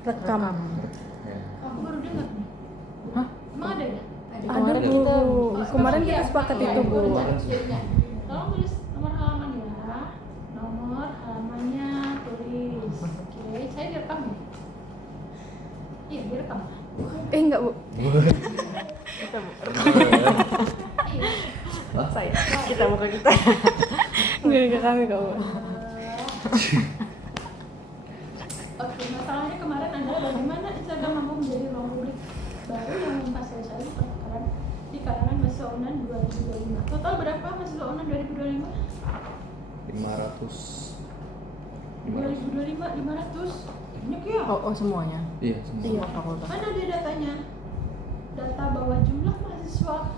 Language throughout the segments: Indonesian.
rekam. Ya. Aku baru dengar nih. Hah? Emang ada ya? Ada Bu. Kemarin kita sepakat itu Bu. Tolong tulis nomor halaman ya. Nomor halamannya tulis. Oke, saya direkam ya? Iya, direkam. Enggak Bu. Kita Bu. Iya. Saya. Kita buka kita. Enggak kami kok Bu. Oke, masalahnya kemarin adalah bagaimana Instagram mampu menjadi ruang publik baru yang memfasilitasi pertukaran di kalangan mahasiswa UNAN 2025. Total berapa mahasiswa UNAN 2025? 2025 500. Banyak ya? Oh semuanya. Iya, semua. Iya. Fakultas. Mana dia datanya? Data bahwa jumlah mahasiswa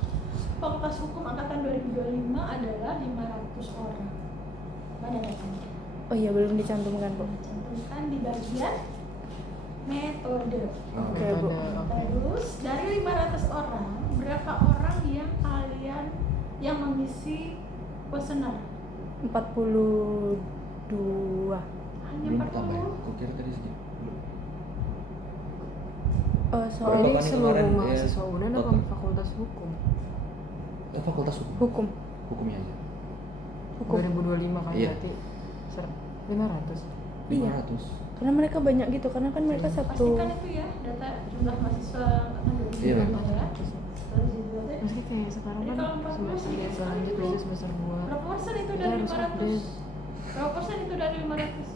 Fakultas Hukum angkatan 2025 adalah 500 orang. Mana datanya? Oh iya belum dicantumkan Bu. Cantumkan di bagian metode. Oke, Bu. Terus dari 500 orang, berapa orang yang kalian yang mengisi kuesioner? 42. Hanya Belum tambah ya? 40. Kok kira tadi segitu? Belum. Soalnya Berapa? Seluruh Kemarin, mahasiswa ya, UNAN apa total. fakultas hukum? Fakultas hukum. hukum. Hukumnya aja. Hukum. 2025 kan Iya. berarti 500. Iya. 500. Karena mereka banyak gitu, karena kan mereka satu. Pastikan itu ya, data jumlah mahasiswa angkatan 2025 Iya, ya. Setelah dibuat ya. Maksudnya kayak sekarang Jadi kan kalau 40 semester sedikit sekali lanjut Bu. lagi semester 2. Berapa persen itu Kita dari harus 500? update. Berapa persen itu dari 500?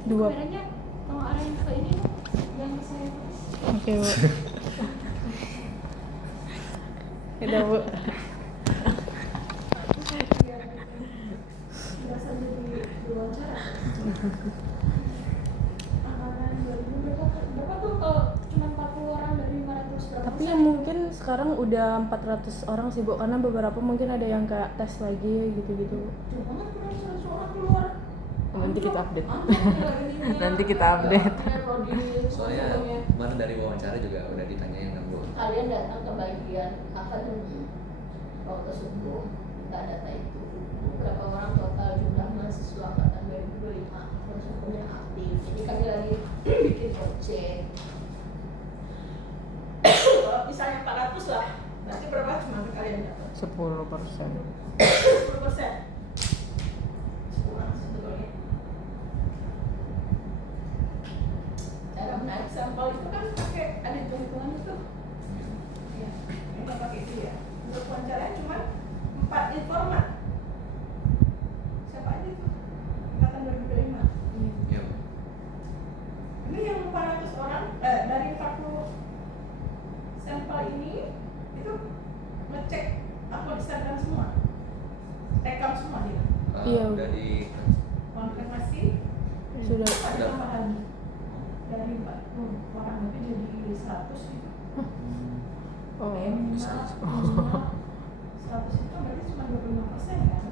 2. Kameranya tolong arahin ke ini dong, yang ke saya terus. Oke Bu. Udah Bu. Berasa jadi diwawancara. Angkatan 2000 berapa tuh kalau cuma 40 orang dari 500 berapa Tapi persen? mungkin sekarang udah 400 orang sih Bu, karena beberapa mungkin ada yang kayak tes lagi gitu-gitu. Jauh banget kurang 100 orang keluar. Nanti kita update. Nanti Nanti kita update. Soalnya kemarin dari wawancara juga udah ditanyain kan Bu. Kalian datang ke bagian akademi Fakultas Hukum, minta data itu berapa orang total jumlah mahasiswa angkatan 2025 Fakultas Hukum yang aktif. Jadi kami lagi bikin project. Kalau misalnya 400 lah, berarti berapa cuma kalian dapat? 10%. 10%. Kurang sebetulnya. Cara menarik sampel itu kan pakai ada hitung-hitungan itu. Ya, kita pakai itu ya. Untuk wawancara cuma 4 informan. Siapa aja itu? Angkatan 2025. Iya. Ini yang 400 orang dari 40 sampel ini itu ngecek upload Instagram semua. Rekam semua dia. Iya. Udah di Konfirmasi Sudah. ada tambahan dari 40 orang itu jadi 100 gitu. Oh. Minimal bisa. 100 itu berarti cuma 25% kan?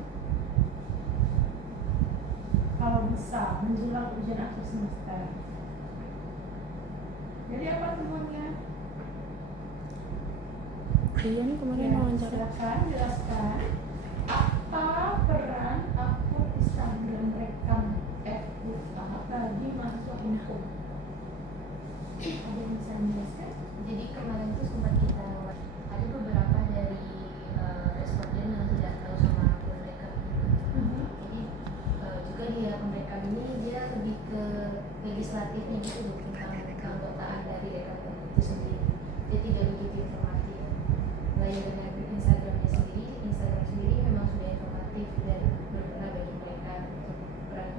Kalau bisa menjelang ujian akhir semester. Jadi apa temuannya? Iya nih kemarin wawancara. Silakan jelaskan apa peran akun Instagram rekam FU bagi mahasiswa hukum. Ada yang bisa menjelaskan? Jadi kemarin tuh sempat kita ada beberapa dari responden yang tidak tahu sama akun mereka. Jadi juga di akun mereka ini dia lebih ke legislatifnya gitu loh, tentang keanggotaan dari rekam itu sendiri. Dia tidak begitu informatif. Lain dengan Instagram sendiri memang sudah informatif dan berguna bagi mereka untuk peran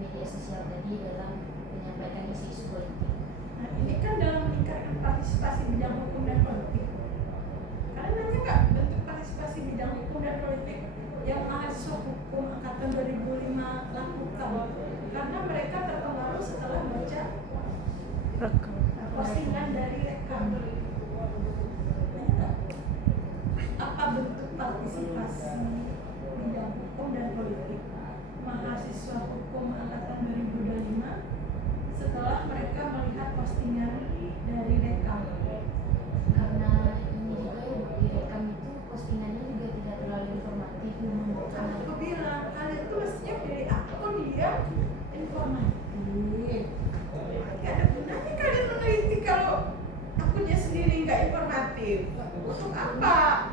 media sosial tadi dalam menyampaikan isu-isu politik. Nah, ini kan dalam lingkaran partisipasi bidang hukum dan politik. Kalian nanya nggak bentuk partisipasi bidang hukum dan politik yang mahasiswa hukum angkatan 2005 lakukan? Karena mereka terpengaruh setelah baca Rekam. postingan dari rekam. Nanya nggak? Apa bentuk partisipasi bidang hukum dan politik mahasiswa hukum angkatan 2025 setelah mereka melihat postingan dari rekam? Karena ini juga ya, di rekam itu postingannya juga tidak terlalu informatif. Kan aku bilang kalian tuh mestinya pilih akun dia informatif.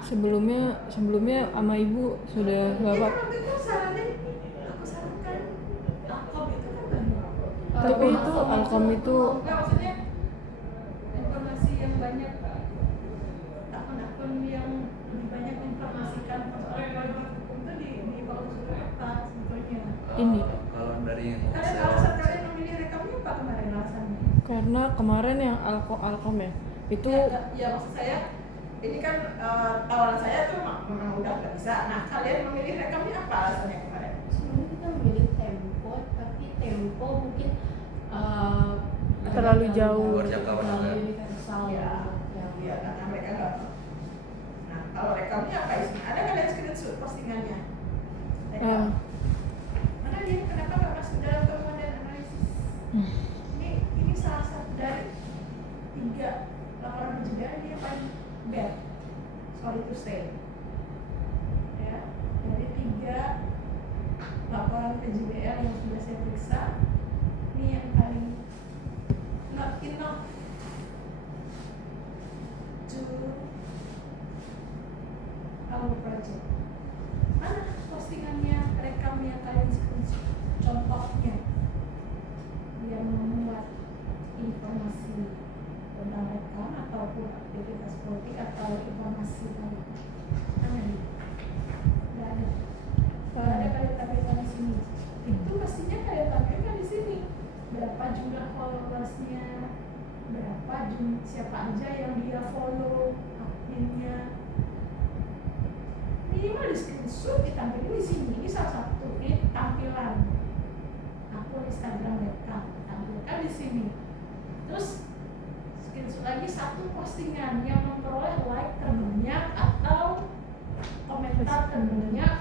sebelumnya sama ibu sudah Ya bapak. kan waktu itu saranin, aku sarankan Alkom itu kan banyak. Tapi itu Alkom itu Enggak, maksudnya informasi yang banyak, akun-akun yang lebih banyak menginformasikan persoalan politik hukum itu di bawah unsur apa sebetulnya? Ini. Kalau dari yang Kalian alasan kalian memilih rekamnya apa kemarin alasannya? karena kemarin yang Alkom ya itu Ya maksud saya ini kan tawaran saya tuh memang udah nggak bisa. Nah kalian memilih rekamnya apa alasannya kemarin? Sebenarnya kita memilih Tempo, tapi Tempo mungkin Terlalu jauh. Luar jangkauan terlalu juga. universal. Ya, yang iya karena mereka nggak. Nah kalau rekamnya apa isinya? Ada kalian screenshot postingannya? Rekam. Mana dia? Kenapa nggak masuk dalam temuan dan analisis? Ini salah satu dari 3 laporan pencegahan yang paling bad. Sorry to say. Ya, dari 3 laporan PJBL yang sudah saya periksa, ini yang paling not enough to our project. Mana postingannya, rekamnya kalian screenshot? Contohnya yang memuat informasi tentang rekam ataupun aktivitas politik atau informasi lain. Mana nih? Nggak ada. Nggak ada kalian tampilkan di sini. Itu mestinya kalian tampilkan di sini. Berapa jumlah followersnya, berapa siapa aja yang dia follow, adminnya. Minimal di screenshot ditampilkan di sini. Ini salah satu tampilan akun Instagram rekam, tampilkan di sini. Terus screenshot lagi satu postingan yang memperoleh like terbanyak atau komentar terbanyak.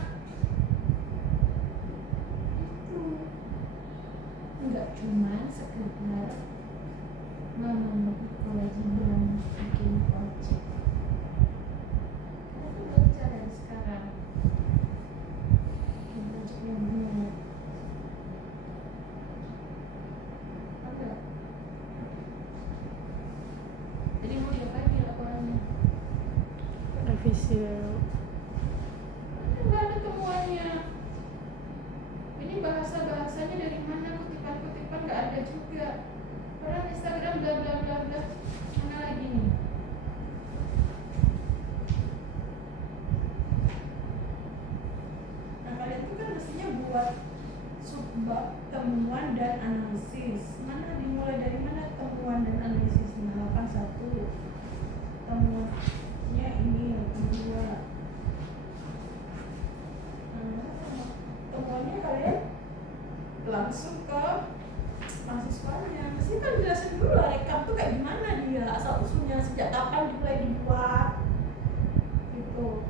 Itu enggak cuma sekedar memenuhi kewajiban bikin project. Kita tuh baca dari sekarang bikin project yang benar. Ada. Jadi mau lihat lagi laporannya. Revisi. Nggak ada temuannya. Ini bahasanya dari mana, kutipan nggak ada juga. Padahal Instagram bla bla bla bla. Mana lagi nih? Nah kalian tuh kan mestinya buat subbab temuan dan analisis. Mana dimulai dari mana temuan dan analisisnya? 81 temuannya ini yang kedua. Temuannya kalian langsung ke mahasiswanya. Mesti kan jelasin dulu lah rekam tuh kayak gimana dia, asal usulnya, sejak kapan dimulai dibuat gitu.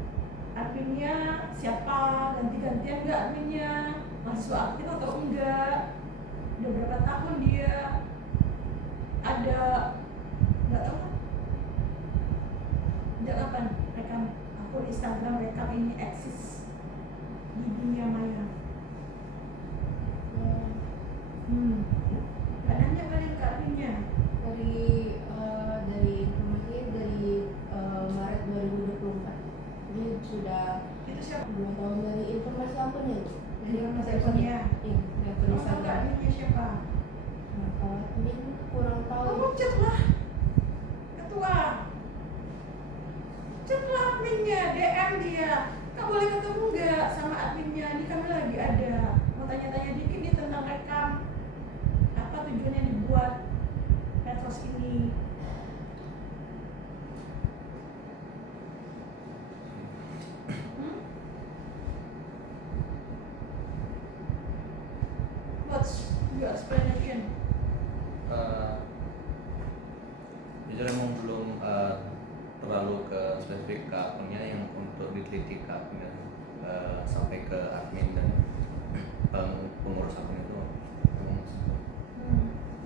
Adminnya siapa, ganti-gantian nggak adminnya, mahasiswa aktif atau enggak, udah berapa tahun dia ada, nggak tahu kan? Sejak kapan rekam akun Instagram rekam ini eksis di dunia maya? Gak nanya kalian ke adminnya? dari informasinya dari Maret 2024. Ini sudah Itu siapa? 2 tahun dari informasi akunnya itu. Dari informasi akunnya? Iya, dari akun Kamu tahu nggak Instagram. adminnya siapa? Nah, kalau admin kurang tahu. Kamu chat lah ketua, chat lah adminnya, DM dia. Kak boleh ketemu nggak sama adminnya? Ini kami lagi ada mau tanya-tanya dikit nih tentang rekam. Apa tujuannya dibuat medsos ini? What's your explanation? Jujur emang belum terlalu ke spesifik ke akunnya yang untuk diteliti ke akunnya sampai ke admin dan pengurus akun itu emang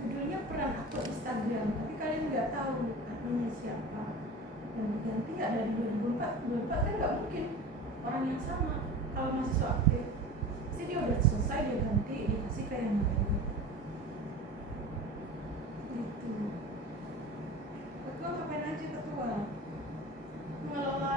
Judulnya peran akun Instagram, tapi kalian nggak tahu adminnya siapa. Dan diganti nggak dari 2004 kan nggak mungkin orang yang sama. Kalau mahasiswa aktif, pasti dia udah selesai, dia ganti, dikasih ke yang lain. Gitu. Ketua ngapain aja ketua? Mengelola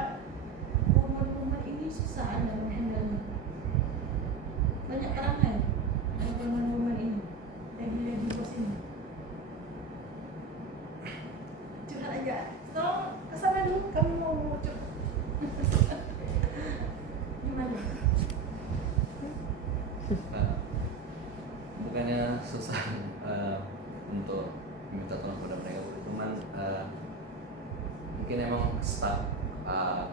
susah untuk minta tolong kepada mereka, cuman mungkin emang staff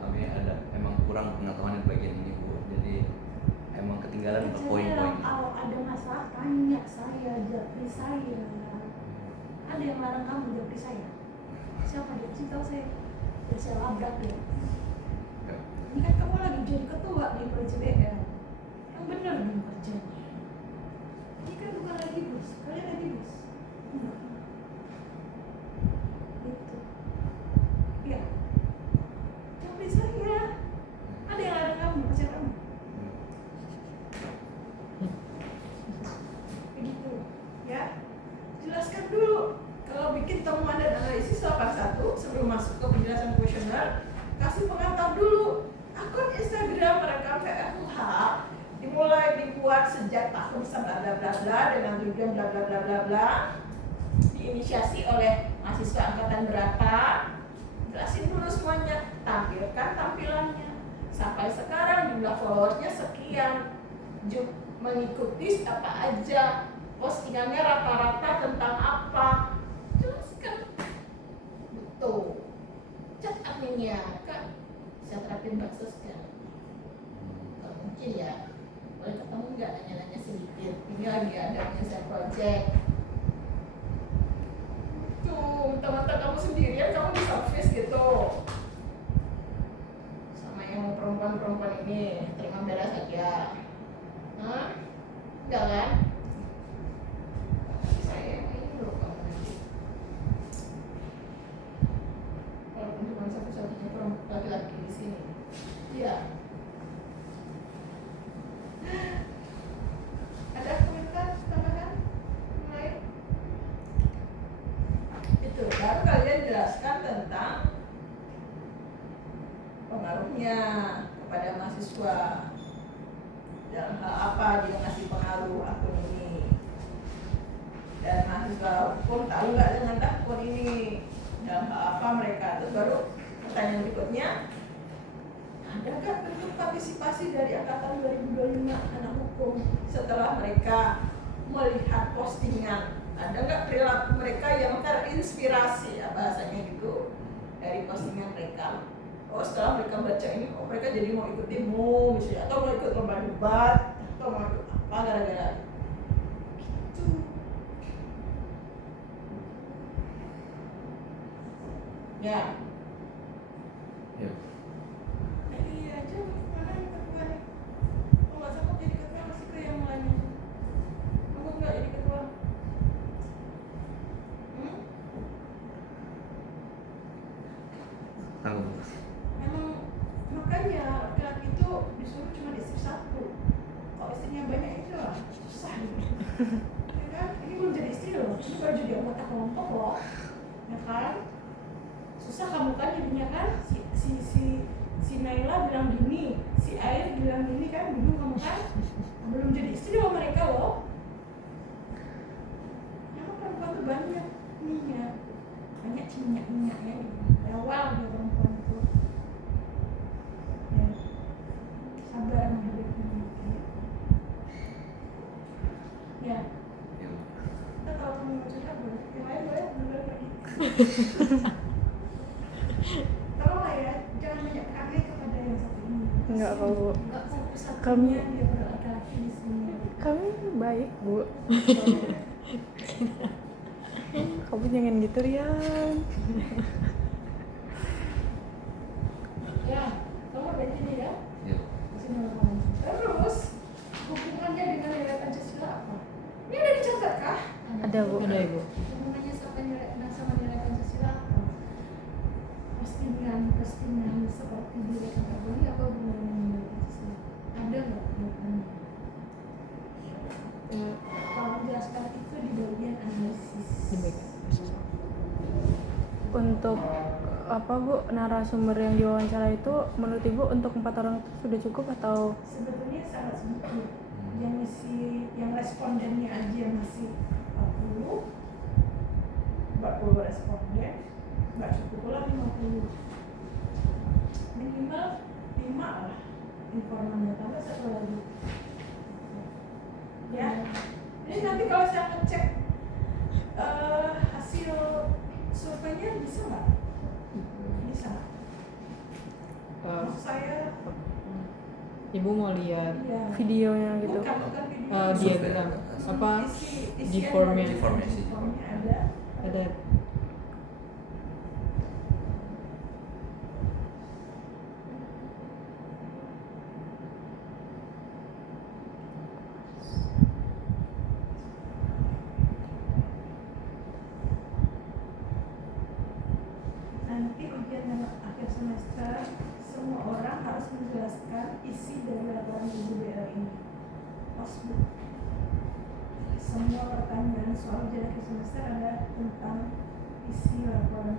kami ada emang kurang pengetahuan di bagian ini Bu, jadi emang ketinggalan poin-poin. Kalau ada masalah tanya saya, japri saya. Ada yang larang kamu japri saya? Siapa dia? Kasih tahu saya. Ya saya labrak dia. Ini kan kamu lagi jadi ketua di PJBL. Yang benar dong kerjanya. Ini kan bukan lagi bos, kalian lagi bos. Enggak. Gitu. Ya. Japri saya. Ada yang larang kamu, kasih kamu. Begitu, ya. Jelaskan dulu. Kalau bikin temuan dan analisis 81 sebelum masuk ke penjelasan kuesioner, kasih pengantar dulu. Akun Instagram merekam PFUH dimulai dibuat sejak tahun bla bla bla bla dengan tujuan bla bla bla bla bla. Diinisiasi oleh mahasiswa angkatan berapa? Jelasin dulu semuanya. Tampilkan tampilannya. Sampai sekarang jumlah followersnya sekian. Mengikuti apa aja, postingannya rata-rata tentang apa, jelaskan. Betul. Chat adminnya, Kak, saya terapin baksos kan. Kalau mungkin ya, boleh ketemu nggak, nanya-nanya sedikit. Ini lagi ada penyelesaian project. Tuh, teman-teman kamu sendirian, kamu bisa face gitu. Sama yang perempuan-perempuan ini, terima bela saja. Hah? Enggak kan? Saya ini loh kamu nanti. Walaupun cuma satu-satunya perempuan laki-laki di sini. Iya. Ada komentar tambahan? Lain? Itu baru kalian jelaskan tentang pengaruhnya kepada mahasiswa. Dalam hal apa dia ngasih pengaruh akun ini, dan mahasiswa hukum tahu nggak dengan akun ini, dalam hal apa mereka. Terus baru pertanyaan berikutnya, ada nggak bentuk partisipasi dari angkatan 2025 anak hukum setelah mereka melihat postingan? Ada nggak perilaku mereka yang terinspirasi, ya bahasanya gitu, dari postingan mereka? Oh, setelah mereka baca ini, oh mereka jadi mau ikut demo misalnya, atau mau ikut lomba debat, atau mau ikut apa gara-gara itu. Ya. Ya. Jadi aja mana yang ketuanya? Kalau nggak sanggup jadi ketua, masih ke yang lainnya. Sanggup nggak jadi ketua? Tanggung. Memang makanya laki-laki itu disuruh cuma di shift 1. Kalau istrinya banyak itu lah susah gitu. Ya kan? Ini belum jadi istri loh, ini baru jadi anggota kelompok loh. Ya kan? Susah kamu kan jadinya kan? Si Naila bilang gini, si Air bilang gini kan, bingung kamu kan? Belum jadi istri loh mereka loh. Emang perempuan tuh banyak ininya, banyak minyak-minyaknya gitu. Awal dia perempuan itu. Ya. Sabar menghadapi ini. Ya. Kita kalau kamu mau cerita boleh, yang lain boleh, boleh pergi. Tolonglah ya, jangan banyak aneh kepada yang satu ini. Enggak kok Bu, Enggak satu-satunya Kami- dia berlaki-laki di sini. kami baik Bu. Kamu jangan gitu Rian. Ya, kamu dari sini ya. Ya. Masih nelfon. Terus hubungannya dengan nilai Pancasila apa? Ini ada dicatat kah? Ada Bu. Ada Ibu. Hubungannya sama nilai Pancasila apa? Postingan seperti di rekam ini apa hubungannya dengan nilai Pancasila? Ada nggak hubungannya? Kalau jelaskan itu di bagian analisis. Untuk apa Bu, narasumber yang diwawancara itu menurut Ibu untuk 4 orang itu sudah cukup atau Sebetulnya sangat sedikit. Yang respondennya aja masih 40 responden, nggak cukup pula 50. Minimal 5 lah informannya, tambah 1 lagi. Ya, ini nanti kalau saya ngecek hasil surveinya bisa nggak? Bisa. Maksud saya ibu mau lihat ya. videonya gitu. Bukan video. diagram apa Isian G-formnya. dari G-formnya. G-formnya ada. ada Nanti ujian yang akhir semester semua orang harus menjelaskan isi dari laporan ibu BL ini. Posbook. Semua pertanyaan soal ujian akhir semester ada tentang isi laporan